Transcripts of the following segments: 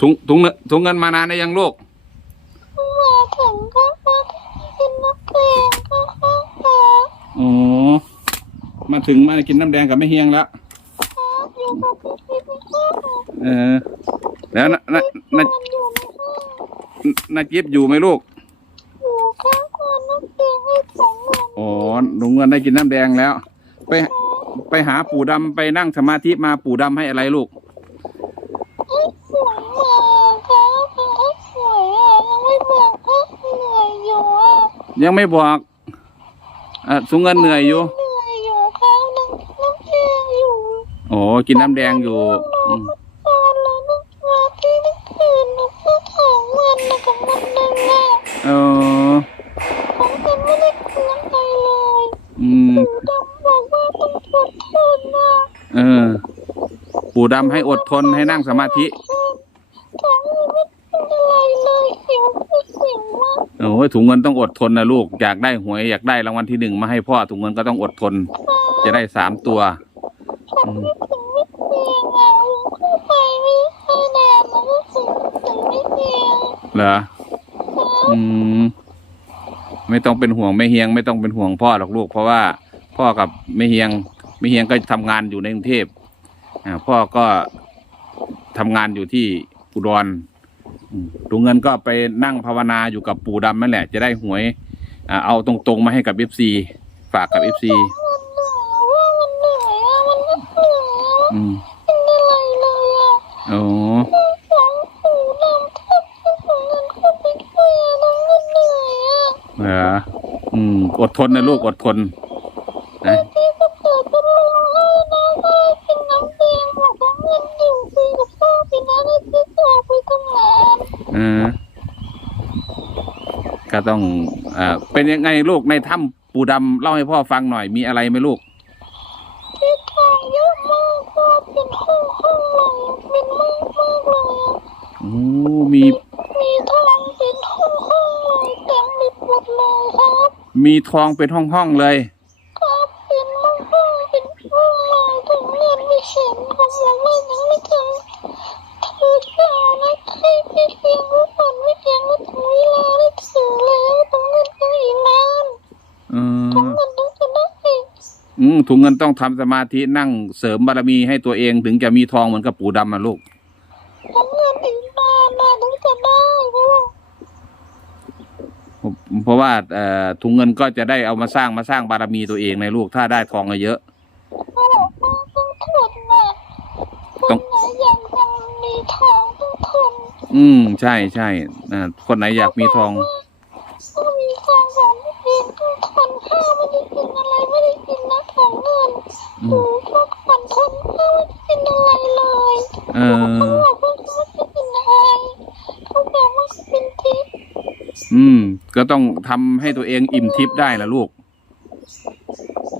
ถุงถุงเงินถุงเงินมานานได้ยังลูกมาถึงก็มากินน้ำแกงก็ข้าวขาอ๋อมาถึงมากินน้ำแดงกับแม่เฮียงแล้วอยู่กับพี่พี่พี่ข้าวเออ แล้วนะนะนะมันอยู่ในห้องนาจิ๊บอยู่ไหมลูกอยู่ข้างคนน้ำแกงให้สองวันอ๋อลุงเงินได้กินน้ำแดงแล้ว ไปไปหาปู่ดำไปนั่งสมาธิมาปู่ดำให้อะไรลูกให้ สวยมาครับให้สวยอะยังไม่บอกว่าเหนื่อยอยู่อะยังไม่บอกอะสุงเงินเหนื่อยอยู่เหนื่อยอยู่ครับน้ำน้ำแกงอยู่โอ้กินน้ำแดงอยู่อืมตอนแล้วนั่งมาที่นี่คืนนะเพื่อของเงินนะกับมันนึงอะเออของฉันไม่ได้คืนไปเลยอืมปู่ดำบอกว่าต้องอดทนนะเออ ปู่ดำให้อดทนให้นั่งสมาธิ ท้องไม่เป็นอะไรเลยหิวคือหิวมาก โอ้ ยถุงเงินต้องอดทนนะลูก อยากได้หวยอยากได้รางวัลที่หนึ่งมาให้พ่อถุงเงินก็ต้องอดทน จะได้สามตัวผมไม่ถึงไม่เพียงอะผมเข้าไปไม่ค่อยนานมันก็ถึงถึงไม่เพียงเหรออืมไม่ต้องเป็นห่วงแม่เฮียง ไม่ต้องเป็นห่วงพ่อหรอกลูก เพราะว่าพ่อกับแม่เฮียงแม่เฮียงก็ทำงานอยู่ในกรุงเทพอ่าพ่อก็ทำงานอยู่ที่อุดรอืม ลุงเงินก็ไปนั่งภาวนาอยู่กับปู่ดำนั่นแหละ จะได้หวยอ่าเอาตรงๆมาให้กับเอฟซีฝากกับเอฟซีมันเหนื่อยว่ามันเหนื่อยอะมันไม่เหนื่อยอะอืมเป็นอะไรเลยอะโอ้สองหูดำทับที่ของเงินเข้าไปช่วยน้องเงินเหนื่อยอะเหรออืมอดทนนะลูกอดทน ก็ต้องอ่าเป็นยังไงลูกในถ้ำปูดำเล่าให้พ่อฟังหน่อยมีอะไรไหมลูกที่ทองเยอะมากว่าเป็นห้องห้องเลยเป็นมากมากเลยอะโอ้มีมีทองเป็นห้องห้องเลยเต็มไปหมดเลยครับ มีทองเป็นห้องห้องๆเลย ถุงเงินต้องทำสมาธินั่งเสริมบารมีให้ตัวเองถึงจะมีทองเหมือนกับปู่ดำนะลูกต้องเงินอีกนานนะถึงจะได้เพราะว่าเพราะว่าเอ่อถุงเงินก็จะได้เอามาสร้างมาสร้างบารมีตัวเองในลูกถ้าได้ทองเยอะเขาบอกว่าต้องทนนะคต้อนงไหนยังยังมีทองต้องทนอืมใช่ใช่อ่าคนไหนอยากมีทองต้อง ไม่ได้กินอะไรไม่ได้กินนะของเงินอืหนูมก็ผ่อนทนข้าวไม่ได้กินอะไรเลยเออเขาบอกว่าเขาไม่ได้กินอะไรเขาบอกว่าเขาเป็นทิพย์อืม ก็ต้องทำให้ตัวเองอิ่มทิพย์ได้ละลูก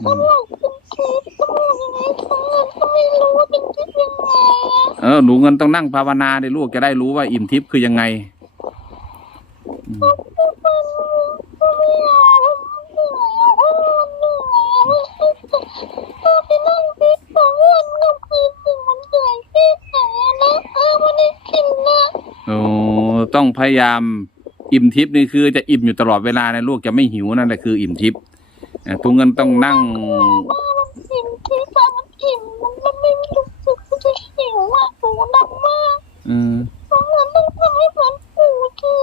อืเขามบอกเป็นทิพย์เขาบอกยังไงของเงินก็ไม่รู้ว่าเป็นทิพย์ยังไงอะเออ หนูเงินต้องนั่งภาวนาเลยลูกจะได้รู้ว่าอิ่มทิพย์คือยังไงอืมก็ไม่เอาเหนื่อยอะเพราะมันเหนื่อยอะไม่ใช่ถ้าไปนั่งทิพย์ของเงินก็คือสิ่งมันเหนื่อยที่ไหนอะนะถ้าไม่ได้กินนะ โอ้ ต้องพยายามอิ่มทิพย์นี่คือจะอิ่มอยู่ตลอดเวลานะลูกจะไม่หิวนั่นแหละคืออิ่มทิพย์อะทุกเงินต้องนั่งว่ามันอิ่มที่ฟ้ามันอิ่มมันมันไม่รู้สึกว่าจะหิวอะหูดำมากอืมต้องเงินต้องทำให้มันปูคือ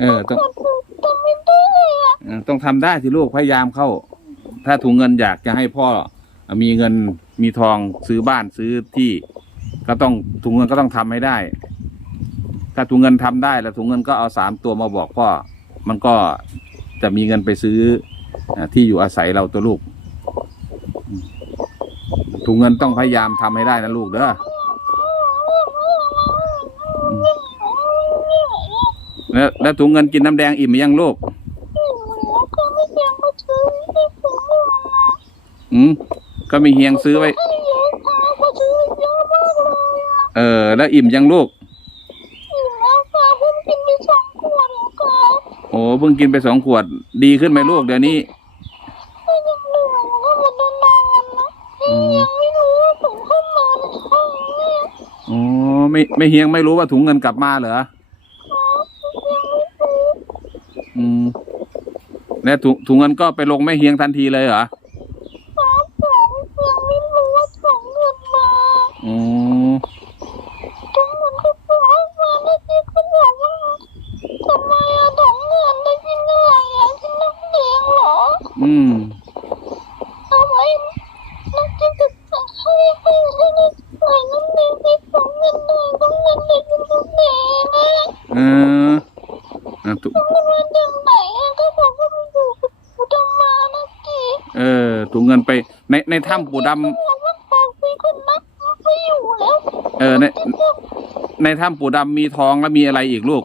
เออต้องมันปูทำไม่ได้อะเออต้องทำได้สิลูกพยายามเข้า ถ้าถุงเงินอยากจะให้พ่อมีเงินมีทองซื้อบ้านซื้อที่ ก็ต้องถุงเงินก็ต้องทำให้ได้ ถ้าถุงเงินทำได้แล้วถุงเงินก็เอาสามตัวมาบอกพ่อ มันก็จะมีเงินไปซื้อที่อยู่อาศัยเราตัวลูก ถุงเงินต้องพยายามทำให้ได้นะลูกเด้อแล้วแล้วถุงเงินกินน้ำแดงอิ่มยังลูกอิ่มแล้วก็ไม่ยังมาซื้อให้ผมเลยอะอืมก็มีเฮียงซื้อไว้ให้เยอะพามาซื้อเยอะมากเลยเออ แล้วอิ่มยังลูก อิ่มแล้วค่ะเพิ่งกินไปสองขวดแล้วค่ะ โอ้ เพิ่งกินไปสองขวด ดีขึ้นไหมลูกเดี๋ยวนี้ไม่ยังเหนื่อยก็มาเดินนานนะยังไม่รู้ว่าผมเข้ามาในห้องเนี่ยอ๋อไม่ไม่เฮียงไม่รู้ว่าถุงเงินกลับมาเหรอครับยังไม่รู้อืมแล้วถุงถุงเงินก็ไปลงไม่เฮียงทันทีเลยเหรอ ครับผมยังไม่รู้ว่าถุงเงินมา อืม ถุงเงินก็บอกว่ามาแล้วที่เขาบอกว่าทำไมอะถุงเงินได้กินอะไรอะกินน้ำเลี้ยงเหร ออืมทำไมนักที่จะสั่งให้ให้ให้ได้ใส่น้ำเลี้ยงให้ถุงเงินหน่อยถุงเงินได้กินน้ำเลี้ยงอะเอออะถุถุงเงินมาจากไหนอะก็บอกว่ามันอยู่กับปู่ดำมานะจีเออถุงเงินไปในในถ้ำปู่ดบอกว่าขอคุยคนนักไม่อยู่แล้วำเออในในถ้ำปู่ดำมีทองแล้วมีอะไรอีกลูก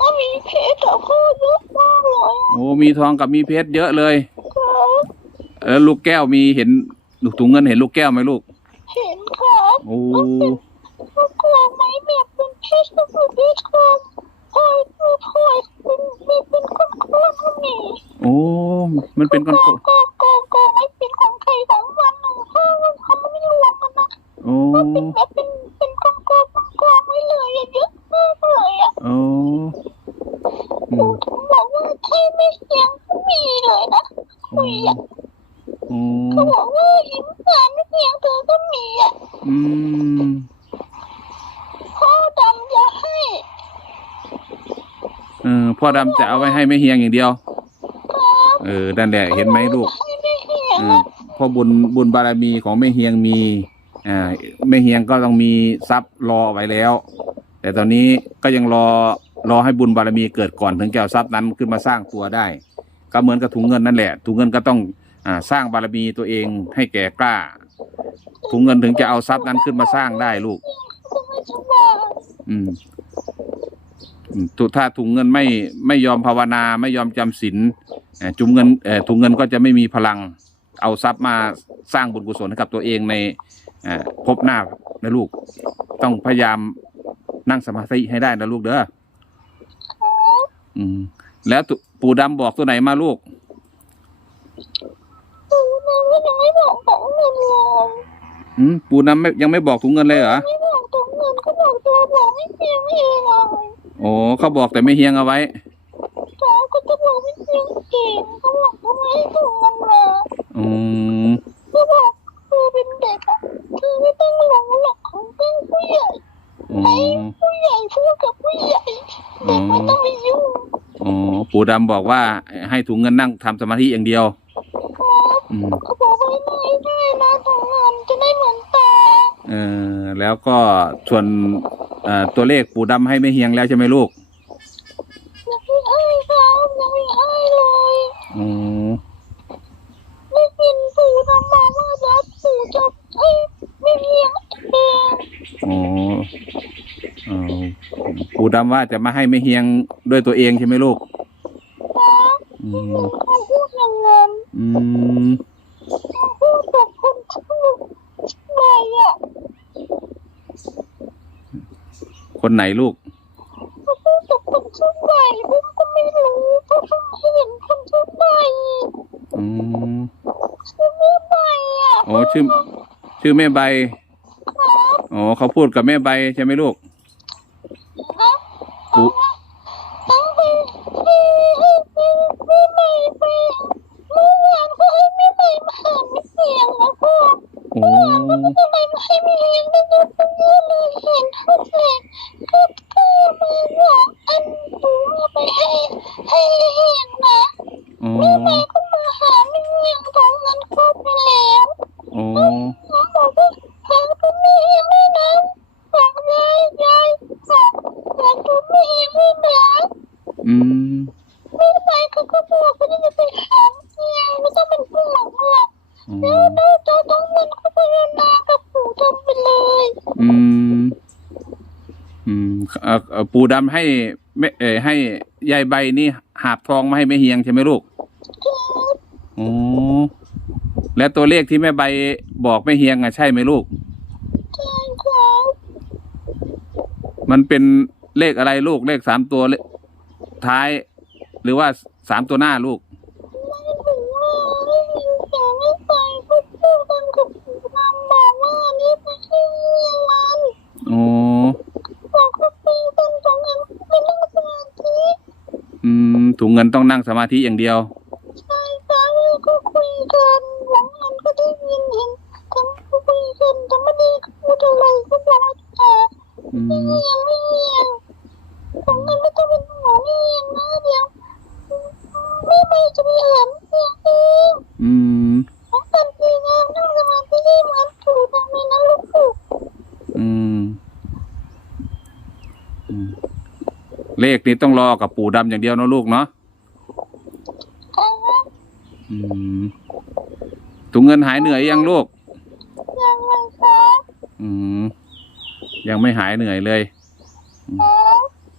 ก็มีเพชรแต่ก็เยอะมากเลย โอ้มีทองกับมีเพชรเยอะเลยครับเออลูกแก้วมีเห็นถุงเงินเห็นลูกแก้วไหมลูก เห็นครับโอ้ก็กลัวไหมแบบเป็นเพชรก็คือเพชรครับพลอยคือพลอยเป็นเป็นเป็นก้อนๆก็มีโอ้มันเป็นก้อนก็ก็ก็ก็ไม่เป็นของใครของมันหนึ่งเพราะว่าเขาไม่รวมกันนะๆโอ้มันเป็นแบบเป็นเป็นกองกองกองไว้เลยอะเยอะมากเลยอะ โอ้อื ปู่ ม ถึงบอกว่าใช่ไม่เสียงก็มีเลยนะคุยอะ โอ้ เขาบอกว่ายิ้มแย้มไม่เสียงเธอก็มีอะ อืม พ่อดำจะให้ เออพ่อดำจะเอาไว้ให้แม่เฮียงอย่างเดียว เออนั่นแหละเห็นไหมลูกเออพ่อบุญบุญบารมีของแม่เฮียงมีอ่าแม่เฮียงก็ต้องมีทรัพย์รอไว้แล้ว แต่ตอนนี้ก็ยังรอรอให้บุญบารมีเกิดก่อนถึงจะเอาทรัพย์นั้นขึ้นมาสร้างตัวได้ ก็เหมือนกับถุงเงินนั่นแหละถุงเงินก็ต้องอ่าสร้างบารมีตัวเองให้แก่กล้าถุงเงินถึงจะเอาทรัพย์นั้นขึ้นมาสร้างได้ลูกก็ไม่สว่างอืมอืม ถุถ้าถุงเงินไม่ไม่ยอมภาวนาไม่ยอมจำศีลเอ่อจุงเงินเอ่อถุงเงินก็จะไม่มีพลังเอาทรัพย์มาสร้างบุญกุศลให้กับตัวเองในเอ่อภพหน้านะลูก ต้องพยายามนั่งสมาธิให้ได้นะลูกเด้ออืมแล้วตุปู่ดำบอกตัวไหนมาลูกปู่นะก็ยังไม่บอกของเงินเลยอืมปู่ดำไม่ยังไม่บอกถุงเงินเลยเหรอ ไม่บอกของเงินก็บอกตัวบอกไม่เพียงเองเลย โอ้เขาบอกแต่ไม่เฮียงเอาไว้ตัวก็จะบอกไม่เพียงเองเขาบอกทำไมให้ถุงเงินมาอืมก็บอกคือเป็นเด็กอะคือไม่ต้องหลงหลอกของเป็นผู้ใหญ่อ๋อให้ผู้ใหญ่พูดกับผู้ใหญ่เด็กไม่ต้องไปยุ่งอ๋อปู่ดำบอกว่าให้ถุงเงินนั่งทำสมาธิอย่างเดียว ครับอืม เขาบอกไว้หน่อยด้วยนะถุงเงินจะได้เหมือนตา เออแล้วก็ส่วน เอ่อตัวเลขปู่ดำให้ไม่เฮียงแล้วใช่ไหมลูกยังไม่ให้ครับยังไม่ให้เลยอืมได้ยินปู่ทำมาว่าแล้วปู่จะให้ไม่เพียงเองอ๋ออ๋อปู่ดำว่าจะมาให้ไม่เฮียงด้วยตัวเองใช่ไหมลูกครับอืเหมมือนเขาพูดอย่างนั้นอืม เขาพูดกับคนชื่อใหม่อะ คนไหนลูกเขาพูดกับคนชื่อใหม่ผมก็ไม่รู้เพราะเพิ่งเห็นคนชื่อใหม่อืมชื่อไม่ใหม่อะอ๋อชื่อ ชื่อแม่ใบครับอ๋อเขาพูดกับแม่ใบใช่ไหมลูกนะปู่ต้องไปให้ให้ให้ให้ใหม่ไปเมื่อวานเขาให้ไม่ใหม่มาหาไม่เสียงนะพ่อ โอ้ ทำไมไม่ให้มีเลี้ยงได้เยอะตั้งเยอะเลยเห็นทุกเลยก็ก็มาบอกอันปูเอาไปให้ให้เลี้ยงนะ อ๋อ แม่แม่ก็มาหาไม่เลี้ยงตรงนั้นครบไปแล้ว อ๋อ น้องบอกว่าหาตัวไม่เลี้ยงไม่นะบอกยายยายบอกหาตัวไม่เลี้ยงไม่นะ อืม ไม่ไปก็ก็บอกว่าจะไปหาเลี้ยงไม่ต้องเป็นห่วงหรอก อ๋ แล้วอแล้วจะต้องมันก็พยานากับปู่ทำไปเลยอืม อืมเอ่อเอ่อปู่ดำให้แม่เออให้ยายใบนี่หาบทองมาให้แม่เฮียงใช่ไหมลูกอ๋อแล้วตัวเลขที่แม่ใบบอกแม่เฮียงอะใช่ไหมลูก ใช่ครับมันเป็นเลขอะไรลูกเลขสามตัวเลท้าย หรือว่าสามตัวหน้าลูก เงินต้องนั่งสมาธิอย่างเดียว ใช่ครับแล้วก็คุยกันหลังนั้นก็ได้ยินเห็นทั้งคุยกันแต่ไม่ได้พูดอะไรก็บอกว่าอ่าอืไม่มเงียงไม่เงียงผมนั้นไม่ต้องเป็นห่วงไม่เงียงนะเดี๋ยวไม่ไม่จะมีเห็นเงียงเองอืมน้องตันปีงานนั่งสมาธิเหมือนถูกทำไมนะลูกปู่อืมอืมเลขนี้ต้องรอกับปู่ดำอย่างเดียวเนอะลูกเนาะ มถุงเงินหายเหนื่อยยังลูก ยังไงครับอืม ยังไม่หายเหนื่อยเลยอ๋อ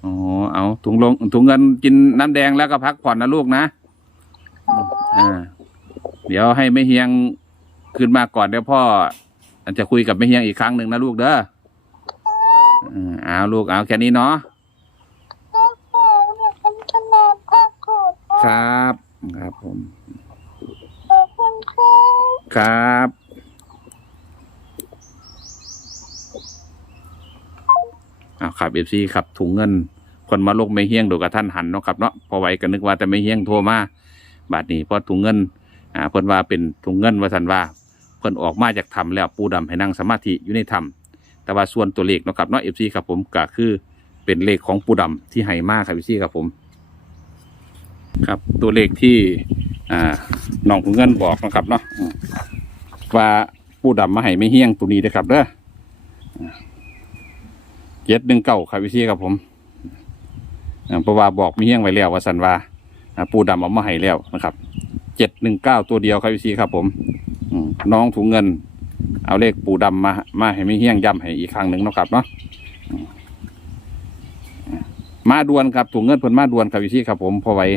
อ๋อ เอาถุงลงถุงเงินกินน้ำแดงแล้วก็พักผ่อนนะลูกนะ อ่า เดี๋ยวให้แม่เฮียงขึ้นมาก่อนเดี๋ยวพ่อจะคุยกับแม่เฮียงอีกครั้งหนึ่งนะลูกเด้ออ่าเอาลูกเอาแค่นี้เนาะ ครับผมเดี๋ยวผมจะนอนพักก่อนนะครับครับผมขอบคุณครับ ครับอ้าวครับเอฟซีครับถุงเงินคนมาลกไม่เฮี้ยงโดยกระท่านหันเนาะครับเนาะพอไหวก็นึกว่าแต่ไม่เฮี้ยงโทรมาบาดนี้เพราะถุงเงินอ่าเพิ่นว่าเป็นถุงเงินว่าสันว่าเพิ่นออกมาจากถ้ำแล้วปูดำให้นั่งสมาธิอยู่ในถ้ำแต่ว่าส่วนตัวเลขเนาะครับเนาะเอฟซีครับผมก็คือเป็นเลขของปูดำที่ให้มากครับเอฟซีครับผม ครับ ตัวเลขที่อ่าน้องถุงเงินบอกนะครับเนาะว่าปูดำมาให้ไม่เฮี้ยงตัวนี้นะครับเด้อเจ็ดหนึ่งเก้าครับเอฟซีครับผมเพราะว่าบอกไม่เฮี้ยงไว้แล้วว่าสันว่าอ่าปูดำเอามาให้แล้วนะครับเจ็ดหนึ่งเก้าตัวเดียวครับพี่ซีครับ ผมน้องถุงเงิน เอาเลขปูดำมามาให้ไม่เฮี้ยงย่ำให้อีกครั้งหนึ่งนะครับเนาะมมาดวนครับถุงเงินเพิ่นมาดวนครับพี่ซีครับผมพอไว้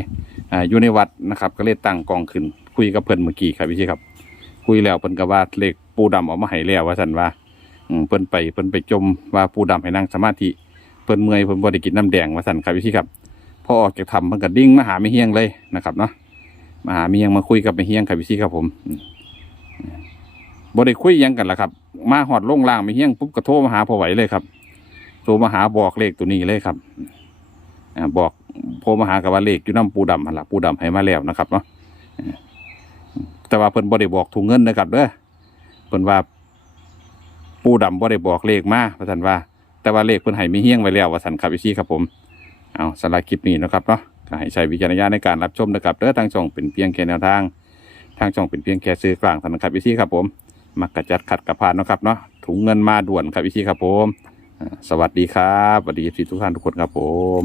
อ่าอยู่ในวัดนะครับ ก็เลยตั้งกองขึ้น คุยกับเพิ่นเมื่อกี้ครับพี่ซีครับ คุยแล้วเพิ่นก็ว่าเลขปูดำเอามาให้แล้วว่าสันว่าอืมเพิ่นไปเพิ่นไปจมว่าปูดำให้นั่งสมาธิเพิ่นเมื่อยเพิ่นบ่ได้กินน้ำแดงว่าสันครับพี่ซีครับพอออกจากถ้ำเพิ่นก็ดิ้งมาหาไม่เฮียงเลยนะครับเนาะมาหาไม่เฮียงมาคุยกับแม่เฮียงครับพี่ซี่ครับผมบ่ได้คุยยังกันละครับ มาหอดลงล่างแม่เฮียงปุ๊บก็โทรมาหาพอไหวเลยครับโทรมาหาบอกเลขตัวนี้เลยครับบอก โทรมาหากับว่าเลขอยู่น้ำปูดำหันละปูดำให้มาแล้วนะครับเนาะแต่ว่าเพิ่นบ่ได้บอกถุงเงินนะครับเด้อเพิ่นว่าปูดำบ่ได้บอกเลขมาว่าซั่นว่า แต่ว่าเลขเพิ่นให้ม่เฮี้ยงไว้แล้วว่าซั่นครับพี่ซี่ครับผมเอาสำหรับคลิปนี้นะครับเนาะก็ให้ใช้วิจารณญาณในการรับชมนะครับเด้อทางช่องเป็นเพียงแค่แนวทาง ทางช่องเป็นเพียงแค่ซื้อกลางเท่านั้นครับพี่ซี่ครับผมมักกระจัดขัดกระพานเนาะครับเนาะถุงเงินมาด่วนครับพี่ซี่ครับผม สวัสดีครับสวัสดีทุกท่านทุกคนครับผม